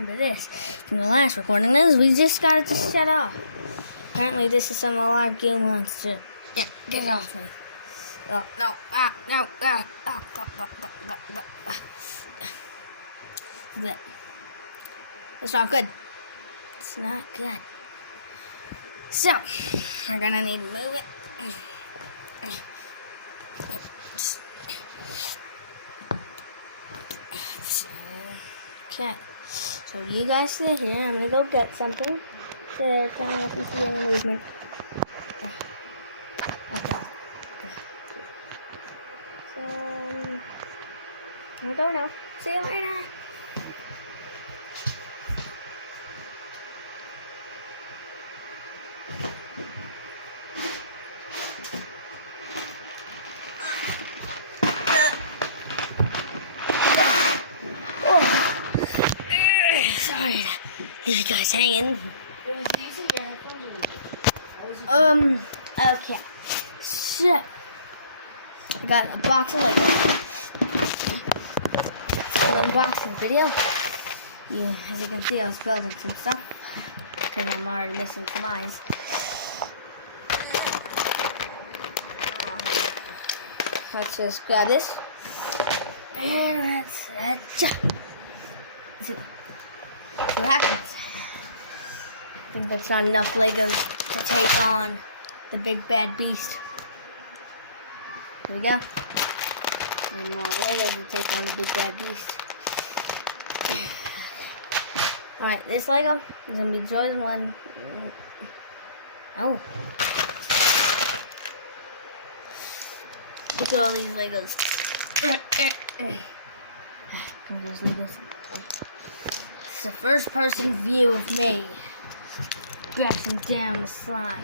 remember this from the last recording is we just gotta shut off. Apparently this is some live game monster. Yeah, get it off me. Oh, no, no, That's not good. It's not good. So, we're gonna need to move it. Okay, so you guys sit here. I'm gonna go get something. Movement. So, I don't know. See you later. You guys hanging? Okay. So, I got a box of unboxing video. Yeah, as you can see, I was building some stuff. I'm already missing some eyes. Let's just grab this. And let's see what happens. I think that's not enough Legos to take on the big bad beast. There we go. And more Legos to take on the big bad beast. Alright, this Lego is going to be Joy's one. Oh. Look at all these Legos. All these Legos. It's the first person view of me crashing down the slime.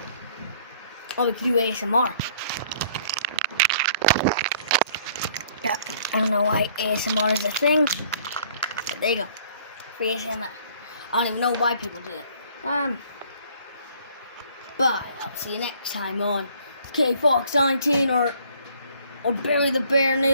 Oh, we can do ASMR. Yeah, I don't know why ASMR is a thing, but there you go. Free ASMR. I don't even know why people do it. Bye. I'll see you next time on KFox19 or Barry the Bear News.